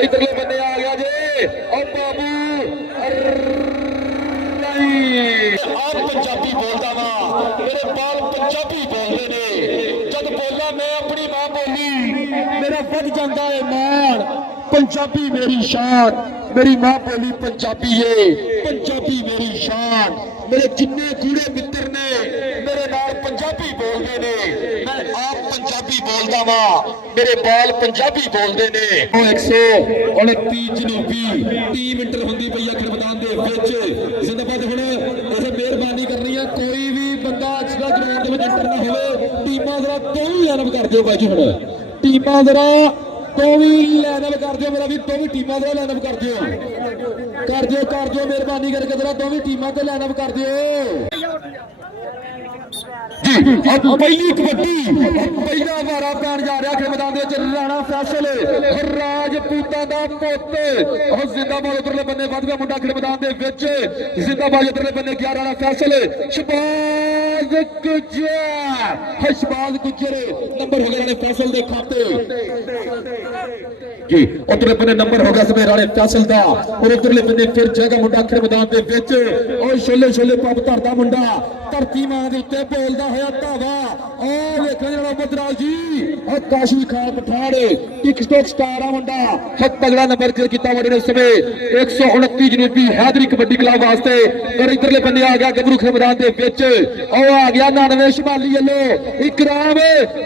इधरले बन्ने आ गया जे और बाबू आप पंजाबी बोलता वा मेरे बाल पंजाबी बोलते ने जब बोला मैं अपनी मां बोली मेरा वध जाता है मान पंजाबी मेरी शान मेरी मां बोली पंजाबी है पंजाबी मेरी शान मेरे जिन्ने कूड़े मित्र ने मेरे नाल पंजाबी बोलते ने मैं आप पंजाबी बोलता वा मेरे बाल पंजाबी बोलते ने 129 जनूबी टीम इंटर होंदी पई अखर मैदान दे विच जिंदाबाद हुण इसे मेहरबानी करनी है कोई भी बंदा एक्स्ट्रा ग्राउंड दे विच इंटर ना होवे टीमां जरा तो भी लाइनअप कर दिओ भाई जी हुण टीमां जरा तो भी लाइनअप कर दिओ मेरा भी तो भी टीमां जरा लाइनअप कर दिओ मेहरबानी करके जरा तो भी टीमां ते लाइनअप कर दिओ जी अब पहली कबड्डी पहला वारा पैन जा रहा है मैदान दे राणा फैसल राजपूतां दा पुੱਤ और जिंदाबाद उधरले बन्ने वध गया मुंडा खड़े मैदान दे विच जिंदाबाद उधरले बन्ने गया राणा फैसल शबाज गुज्जर नंबर हो गया राणे फैसल दे खाते जी उधरले बन्ने नंबर हो गया समय राणे फैसल दा और उधरले बन्ने फिर जाएगा मुंडा खड़े मैदान दे विच और छोले छोले पब धरदा मुंडा धरती मां दे उत्ते बोलदा होया धावा और देखो जरा बदराज जी और काशी खान पठान टिकटॉक स्टार आ मुंडा बहुत तगड़ा नंबर क्लियर किया मुंडे ने इस समय 129 जनूबी हैदरी कबड्डी क्लब वास्ते और इधरले बन्ने आ गया गबरू खे मैदान दे विच और आ गया 99 शमाली वालों इकराम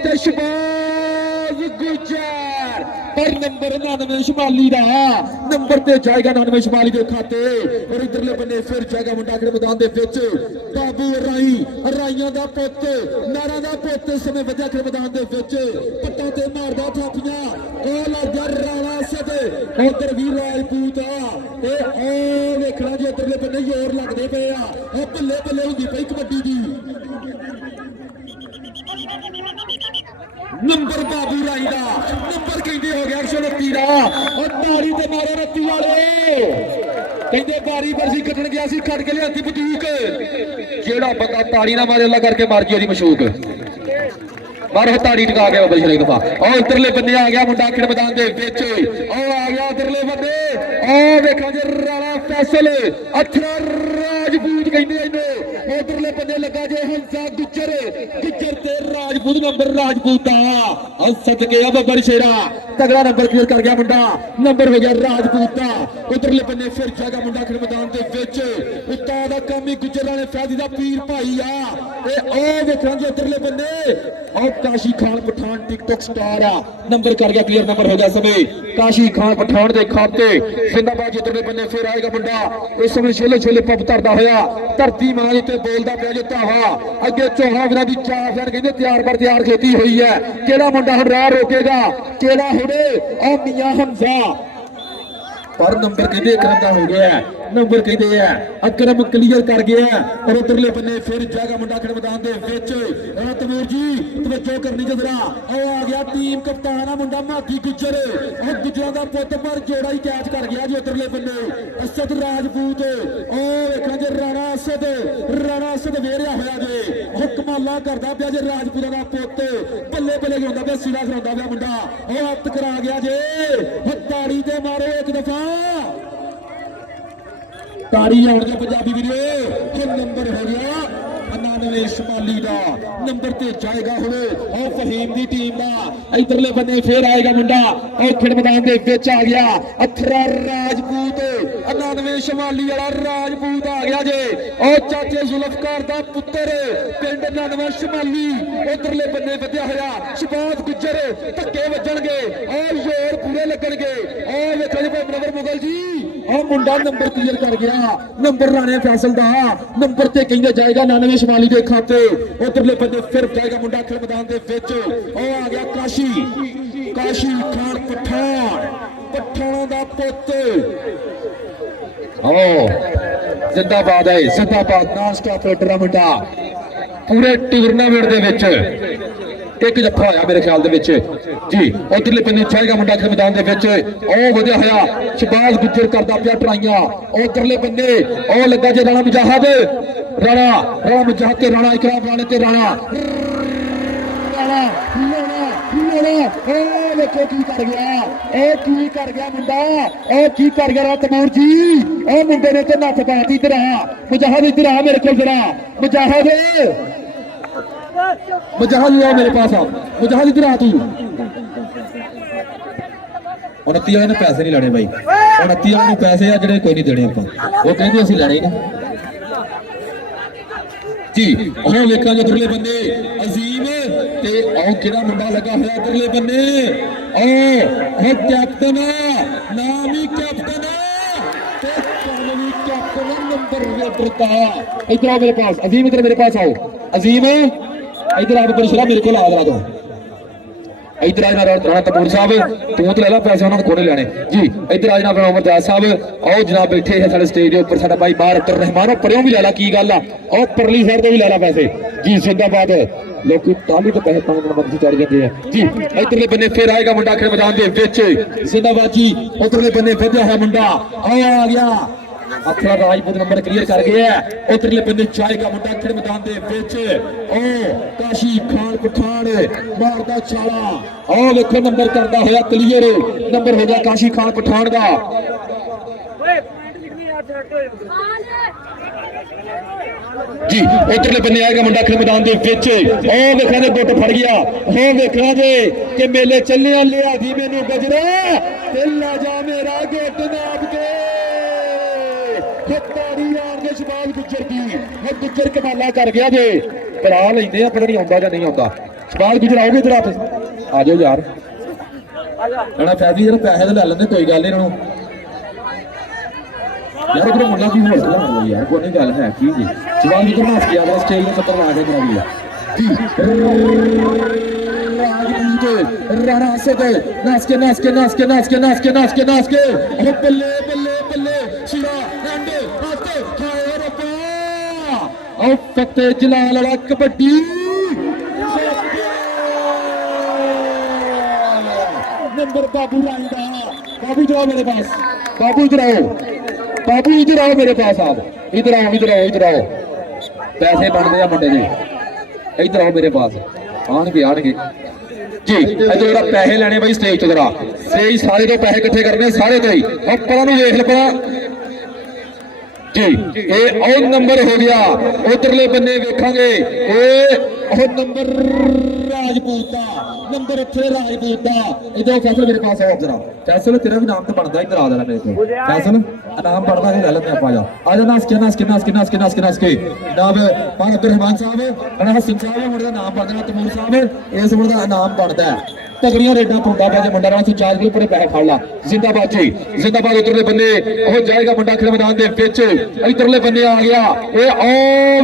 ते शबाज गुज्जर पर नंबर 99 शमाली दा नंबर ते जाएगा 99 शमाली दे खाते और इधरले बन्ने फिर जाएगा मुंडा खड़े मैदान दे विच बाबू राइयां दा पुੱਤ नारा दा पुੱਤ इस समय वधिया खड़े मैदान दे विच पट्टां ते मारदा थापियां ओ लग गया राणा सद उधर भी राजपूत ए ओ देखना जी इधरले बन्ने जोर लगदे पे आ ओ बल्ले बल्ले हुंदी पई कबड्डी दी नंबर बाबू राई दा नंबर कहंदे हो गया 129 दा और ताड़ी ते मारे रत्ती वाले कहंदे बारी बरसी कटन गया सी कट के लियाती बंदूक जेड़ा बंदा ताड़ी ना मारे अल्लाह करके मार जी ओदी मशूक मारो ताड़ी टका गया बाबा जी दफा और इधरले बन्ने आ गया मुंडा खेड़ मैदान दे विच और आ गया इधरले बन्ने और देखा जी राणा फैसल अथरा राजपूत कहंदे इने उधरले बन्ने लगा जे हंसा गुज्जर ते राजपूत नंबर राजपूत और सदके अब बाबा शेरा तगड़ा नंबर क्लियर कर गया मुंडा नंबर हो गया राजपूत उधरले बन्ने फिर जाएगा मुंडा खेड़ मैदान दे विच उस्ताद दा काम ही गुज्जर वाले फैदी दा पीर भाई आ ए देखा जी इधरले बन्ने और Kashi Khan Pathan TikTok star number कर गया क्लियर नंबर हो गया समय काशी खान पठान दे खाते जिंदाबाद इधरले बन्ने फिर आएगा मुंडा इस समय छोले छोले पब धरदा होया धरती मां जिते बोलदा पिया जो धावा अगे चौहा बिना भी 4 फैन कहंदे तैयार पर तैयार खेती हुई है केड़ा मुंडा हुण राह रोकेगा केड़ा हुणे ओ मियां हमजा पर नंबर कहते करता हो गया नंबर कहते हैं अकरम क्लियर कर गया और उधरले बन्ने फिर जाएगा मुंडा खड़े मैदान दे विच तमूर जी तवज्जो करनी जरा और आ गया टीम कप्तान आ मुंडा मागी गुज्जर और गुज्जरां दा पुੱਤ पर जोड़ा ही कैच कर गया जी उधरले बन्ने असद राजपूत ओ देखा जी राणा असद वेरिया होया जे और कमाला करदा पिया जे राजपूतां दा पुੱਤ बल्ले बल्ले होंदा पिया सिरा खरांदा पिया मुंडा ओ हत्थ करा गया जे ताड़ी ते मारो एक दफा ताड़ी आउण दे पंजाबी वीरो नंबर हो गया 99 शमाली दा नंबर ते जाएगा हुण और फहीम दी टीम दा इधरले बन्ने फिर आएगा मुंडा और खेड़ मैदान दे विच आ गया अथरा राजपूत 99 शमाली वाला राजपूत आ गया जे और चाचे जुल्फकार दा पुत्तर पिंड 99 शमाली उधरले बन्ने वधिया होया शबाज गुज्जर धक्के वजणगे और जोर पूरे लगणगे और वेखो जी मनवर मुगल जी और मुंडा नंबर क्लियर कर गया नंबर राणे फैसल दा नंबर ते कहंदे जाएगा 99 शमाली दे खाते उधरले बन्ने फिर जाएगा मुंडा खेड़ मैदान दे विच और आ गया काशी खान पठान दा पुੱਤ जिंदाबाद है जिंदाबाद नॉन स्टॉप रेडर मुंडा पूरे टूरनामेंट दे विच एक जत्था होया मेरे ख्याल दे विच जी उधरले बन्ने जाएगा मुंडा खेड़ मैदान दे विच ओ वधिया होया शबाज गुज्जर करदा पिया ट्राइयां उधरले बन्ने ओ लगा जे राणा मुजाहिद राणा मुजाहिद ते राणा इकराम राणे ते राणा देखो की कर गया, की कर गया मुंडा, की कर गया तमूर जी, मुंडे ने तो नथ पाती। इधर आ मुजाहिद, इधर आ मेरे को जरा मुजाहिद, मुजाहिद मेरे पास आ मुजाहिद, इधर आ तू। 29 वाले ने पैसे नहीं लेने भाई, 29 वाले पैसे आ ਜਿਹੜੇ ਕੋਈ ਨਹੀਂ ਦੇਣੇ ਆਪਾਂ, ਉਹ ਕਹਿੰਦੇ ਅਸੀਂ ਲੈਣੇ ਨਹੀਂ जी। ਉਹ ਵੇਖਾਂਗੇ ਉਧਰਲੇ ਬੰਨੇ ਅਜ਼ੀਮ ਤੇ ਉਹ ਕਿਹੜਾ ਮੁੰਡਾ ਲੱਗਾ ਹੋਇਆ ਉਧਰਲੇ ਬੰਨੇ, ਉਹ ਕੈਪਟਨ ਨਾਮ ਹੀ ਕੈਪਟਨ ਤੇ ਕੰਮ ਵੀ ਕੈਪਟਨ ਨੰਬਰ ਵੇਟਰ ਦਾ। ਇਧਰ ਆਓ ਮੇਰੇ ਪਾਸ ਅਜ਼ੀਮ, इधर मेरे पास आओ अजीम, इधर आप बरशरा मेरे को ला दरा दो। इधर आज राणा तपूर साहब तू तो ले ला पैसे, उन्होंने कोने लेने जी। इधर आज जनाब अमरदास साहब आओ जनाब बैठे है साढ़े स्टेज के उपर, साडा भाई बाहर अब्दुल रहमान परों भी ले ला की गल आ, और परली साइड तो भी ले ला पैसे जी। जिंदाबाद लोग ताली तो पैसे नंबर चढ़ जाते हैं जी। इधरले बन्ने फिर आएगा मुंडा खेल मैदान के विच, जिंदाबाद जी। उधरले बन्ने वधिया है मुंडा, आ गया अपना राजपूत नंबर क्लियर कर गया। उधरले बन्ने जाएगा मुंडा खेल मैदान के विच, ओ काशी खान पठान मारदा छाला, ओ देखो नंबर करता होया क्लियर, नंबर हो गया काशी खान पठान का जी। उधरले बन्ने आएगा मुंडा खेल मैदान के विच, ओ देखा ने गुट फड़ गया, हो देखना जे कि मेले चलने लिया दी मैनू गजरा ते ला जा मेरा गुट नाप के तारी यार ने शबाज गुज्जर की, वो गुज्जर कमाला कर गया जे करा लेंदे, पता नहीं आउंदा जां नहीं आउंदा। शबाज गुज्जर आओगे इधर आप आ जाओ यार, राणा फैजी जरा पैसे तो ले लेंदे कोई गल नहीं यार, इधर मुंडा की होल ला यार कोई नहीं गल है की जी। शबाज गुज्जर नास के आ स्टेज पे पत्थर ला के करा लिया जी। राणा से नास के नास के नास के नास के नास के नास के नास के बल्ले बल्ले बल्ले शिरा रंडे नास्ते खाए रब्बा, और फतेह जलाल वाला कबड्डी नंबर बाबू राई दा। बाबू इधर आओ मेरे पास, बाबू इधर आओ, बाबू इधर आओ मेरे पास आप, इधर आओ इधर आओ इधर आओ, पैसे बनते हैं मुंडे जी, इधर आओ मेरे पास आने आने जी। इधर पैसे लेने भाई स्टेज तो जरा स्टेज सारे तो पैसे इकट्ठे करने सारे तो ही, और परा वेख लो परा जी। ये नंबर हो गया उधरले बन्ने वेखांगे, ये नंबर राजपूत का नंबर इतने राजपूत का। इधर फैसल मेरे पास आओ जरा, फैसल तेरा भी नाम तो बनता, इधर आ जाना मेरे को फैसल, नाम पढ़ना है गलत है, आ जा नास के नास के नास के नास के नास के नास के जनाब मान अब्दुल रहमान साहब, राणा हसन साहब मुंडे का नाम पढ़ देना, तमूर साहब इस मुंडे का नाम बनता है, तगड़ियां रेडा पुंडा पे मुंडा राणा से चार्ज के ऊपर पैसे फड़ ला। जिंदाबाद जी जिंदाबाद। उधरले बन्ने हो जाएगा मुंडा खेल मैदान के विच, इधरले बन्ने आ गया ये ओ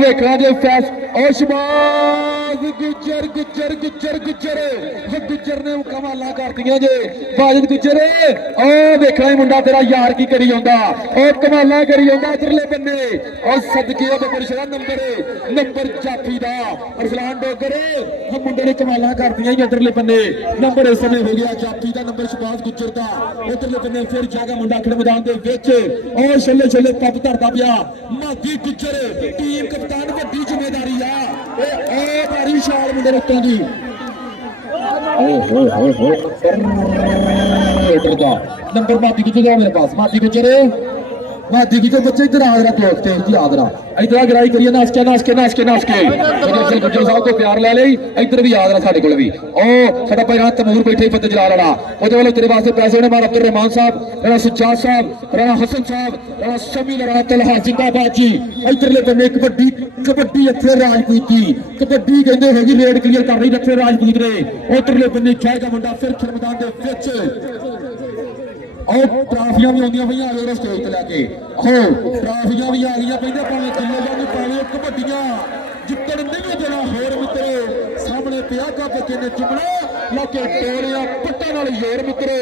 वेखना जे फैस ओ शबाज गुज्जर गुज्जर गुज्जर गुज्जर गुज्जर ने कमाला कर दिया जे बाजिद गुज्जर, ओ वेखना मुंडा तेरा यार की करी आंदा, ओ कमाला करी आंदा इधरले बन्ने, और सदके बबरशरा नंबर नंबर जाफी दा अरसलान डोगर, हम मुंडे ने कमाला कर दिया इधरले बन्ने, नंबर इस समय हो गया जाफी का नंबर शबाज गुज्जर का। उधरले बन्ने फिर जाएगा मुंडा खेल मैदान के विच, और छले छले पप धरदा पिया मादी गुज्जर टीम कप्तान, वड्डी जिम्मेदारी आ भारी शाल मुंडे उत्तों की नंबर मादी गुज्जर मेरे पास, मादी गुज्जर मादी गुज्जर बच्चे इधर आ रहा तो स्टेज याद रहा, इधर गिराई करिए नास के नास के नास के नास के गुज्जर साहब को प्यार ले ली, इधर भी याद रहा साढ़े को भी, ओ साडा भाई राणा तमूर बैठे फतेह जलाल वाला, ਉਹਦੇ ਵੱਲੋਂ तेरे वास्ते पैसे ने मार अब्दुल रहमान साहब, राणा सज्जाद साहब, राणा हसन साहब, राणा शमील, राणा तलहा जिंदाबाद जी। इधरले बन्ने कबड्डी कबड्डी इत्थे राजपूत की कबड्डी कहंदे होगी रेड क्लियर कर रही इत्थे राजपूत ने। उधरले बन्ने जाएगा मुंडा फिर खेल मैदान दे विच, और ट्राफियां भी आउंदियां पईयां अगले स्टेज ते लैके, हो ट्राफियां भी आ गईयां पैंदे भावें किलो जाने पावे कबड्डियां जितण नहीं देना। होर मित्रो सामने पिया कप किने चुमना लाके डोलिया पट्टा नाल जोर मित्रो,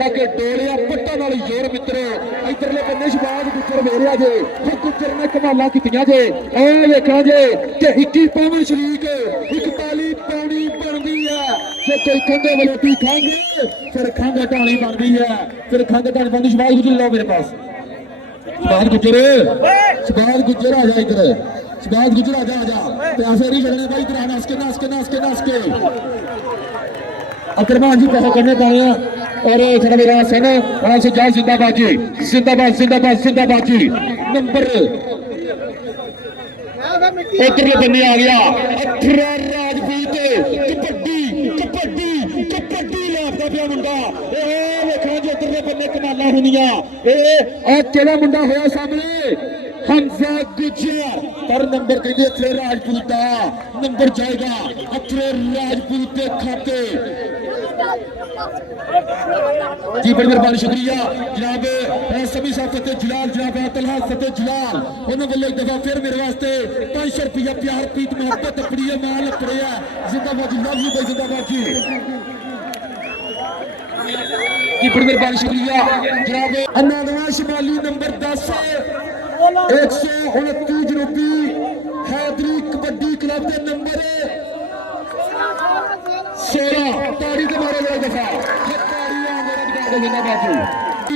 लाके डोलिया पट्टा नाल जोर मित्रो। इधरले बन्ने शबाज गुज्जर वेरिया जे, गुज्जर ने कमाला कीतियां जे, ओ वेखा जे कि 21 पावन शरीक 41 पौनी बनदी है, जे कोई खंगे वलोटी खांगे फिर खंग ढाणी बनदी है, फिर खंग ढाणी बनदी। शबाज गुज्जर लो मेरे पास, शबाज गुज्जर आ जा इधर, शबाज गुज्जर आ जा पैसे नहीं लगने भाई, इधर नास के नास के नास के नास के अक्रमान जी पैसा करने पाए हैं और थोड़ा मेरा सन राणा सुजाल जिंदाबाद जी जिंदाबाद जिंदाबाद जिंदाबाद जी नंबर उधरले बन्ने आ गया 18 राजपूत कबड्डी कबड्डी कबड्डी लापता पिया मुंडा वेखना जो उधरले बन्ने कमाला होनियां केड़ा मुंडा होया सामने हमजा गुजर पर नंबर कहते अथरे राजपूत का नंबर जाएगा अथरे राजपूत के खाते जी बड़ी मेहरबानी शुक्रिया जनाब सभी साहब फतेह जलाल जनाब तलहा फतेह जलाल उन्होंने बोले एक दफा फिर मेरे वास्ते 500 रुपया प्यार प्रीत मोहब्बत अपनी माल अपने जिंदाबाद जी लव यू भाई जिंदाबाद जी बड़ी मेहरबानी शुक्रिया जनाब अनानवा शिमाली नंबर 10 129 रुपी हैदरी कबड्डी क्लब के नंबर 16 ताड़ी के मारे एक दफा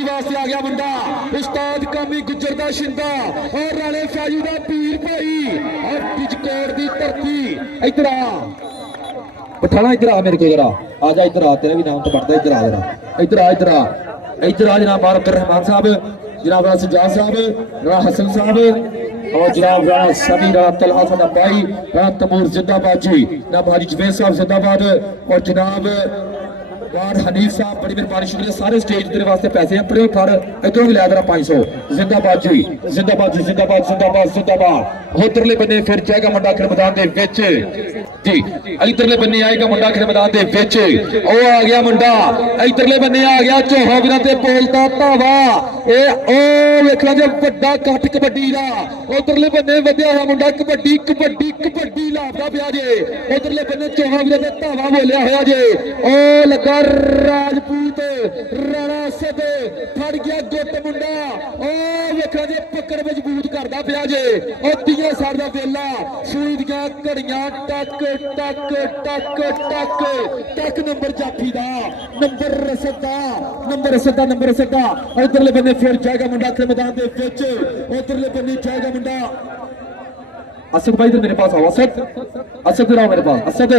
वास्ते आ गया मुंडा उस्ताद कामी गुजर दा शिंदा और राणे फाजू दा पीर भाई और बिजकोट दी धरती इधर आ पठाना इधर आ मेरे को जरा आ जा इधर आ तेरा भी नाम तो बढ़ता इधर आ जरा इधर आ इधर आ इधर आ जनाब अब्दुल रहमान साहब जनाब सजाद साहब राणा हसन साहब और जनाब राणा समी राणा तलहा साहब भाई राणा तमूर जिंदाबाद जी जनाब हाजी जवेद साहब जिंदाबाद और जनाब वार हनीफ साहब बड़ी मेहरबानी शुक्रिया सारे स्टेज तेरे वास्ते पैसे हैं पड़े फड़ इधरों भी लिया जरा 500 जिंदाबाद जी जिंदाबाद जी जिंदाबाद जिंदाबाद जिंदाबाद उधरले बन्ने फिर जाएगा मुंडा खेल मैदान दे विच जी इधरले बन्ने आएगा मुंडा खेल मैदान दे विच ओ आ गया मुंडा इधरले बन्ने आ गया चौहा वीरां ते बोलदा धावा ए ओ वेखना जे वड्डा कट कबड्डी दा उधरले बन्ने वधिया होया मुंडा कबड्डी कबड्डी कबड्डी लापदा पिया जे उधरले बन्ने चौहा वीरां ते धावा बोलिया होया जे ओ लगा राजपूत राणा सद फड़ गया गुट मुंडा ओ वेखा जे पकड़ मजबूत करदा पिया जे ओ दिया सार दा वेला सूई दियां घड़ियां टक टक टक टक टक नंबर जाफी दा नंबर रसद दा नंबर रसद दा नंबर रसद दा इधरले बन्ने फिर जाएगा मुंडा खेल मैदान दे विच उधरले बन्ने जाएगा मुंडा असद भाई इधर मेरे पास आओ असद असद इधर आओ मेरे पास असद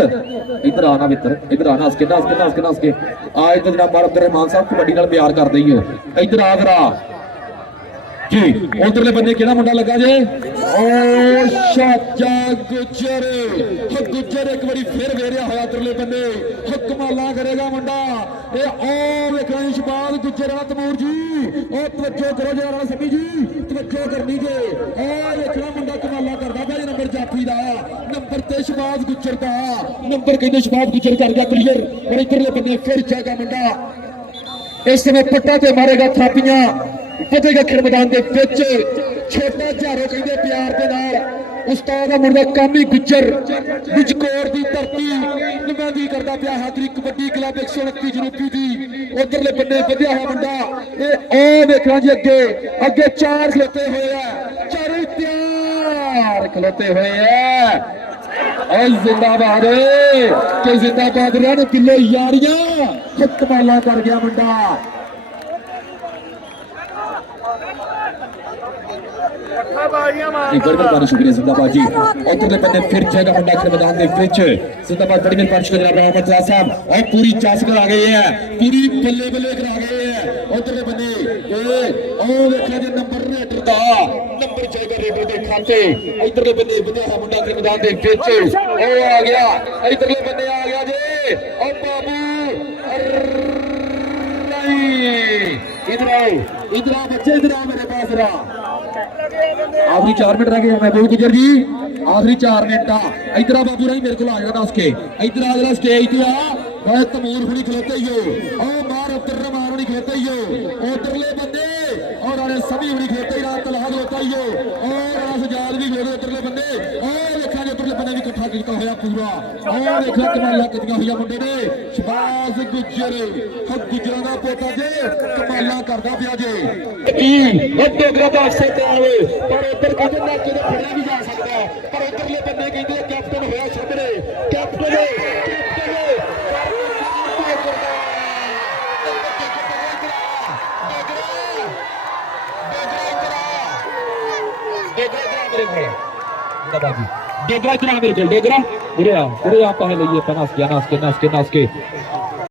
इधर आना मित्र इधर आना हंस के ना हंस के ना हंस के ना हंस के आ इधर जनाब अब्दुल रहमान साहब कबड्डी नाल प्यार कर दई हो इधर आ जरा जी उधरले बन्ने केड़ा मुंडा लगा जे ओ शाजा गुजर गुजर एक बारी फिर वेरिया होया उधरले बन्ने कमाला करेगा मुंडा ए ओ वेखना शबाज गुजर तमूर जी ओ तवज्जो करो जरा सभी जी तवज्जो करनी जे ओ वेखना मुंडा कमाला करदा भाई नंबर जाफी दा नंबर ते शबाज गुजर दा नंबर कहंदे शबाज गुजर कर गया क्लियर और इधरले बन्ने फिर जाएगा मुंडा इस समय पट्टा ते मारेगा थापियां फतेह खेल मैदान के विच छोटा झारो कहते प्यार के नाल उस्ताद दा मुंडा कामी गुजर बिजकोट दी धरती नुमाइंदगी करदा पिया हादरी कबड्डी क्लब 129 रुपी दी उधरले बन्ने वधिया है मुंडा ए ओ देखना जी अगे अगे चार खलोते हुए है चारों तैयार खलोते हुए है जिंदाबाद के जिंदाबाद रहन किले यारियां कमाला कर गया मुंडा बड़ी मेहरबानी शुक्रिया जिंदाबाद जी उधरले बन्ने फिर जाएगा मुंडा खेल मैदान के विच जिंदाबाद बड़ी मेहरबानी शुक्रिया जनाब अहमद जलाल साहब और पूरी चास करा गए हैं पूरी बल्ले बल्ले करा गए हैं उधरले बन्ने ओ देखा जे नंबर रेडर दा नंबर जाएगा रेडर दे खाते इधरले बन्ने वधिया है मुंडा खेल मैदान के विच ओ आ गया इधरले बन्ने आ गया जे ओ बाबू इधर आओ बच्चे इधर आओ मेरे पास रहा आखिरी 4 मिनट रह गए महबूब गुजर जी आखिरी 4 मिनट इधर आ बाबू रही मेरे को आ जाना उसके इधर आ जरा स्टेज पे आ तमूर हुनी खलोते ही हो और मार उतर रमान हुनी खलोते ही हो उधरले बंदे और आने सभी हुनी खलोते ही रात तलहा खलोता ही हो और राणा सजाद भी खलोते उधरले बंदे और देखा जे उधरले बंदे भी इकट्ठा किया होया पूरा और देखा कमाला कितनी हुई मुंडे ने शबाज गुजर गुजरा दा पोता जे कमाला करदा पिया जे डोगरा दा अफसर ते आवे पर उधर कहते ना कि फड़िया भी जा सकदा पर उधरले बंदे कहते कैप्टन होया सामने कैप्टन डोगरा इतना मेरे को डोगरा उरे आ पहले लिए नास के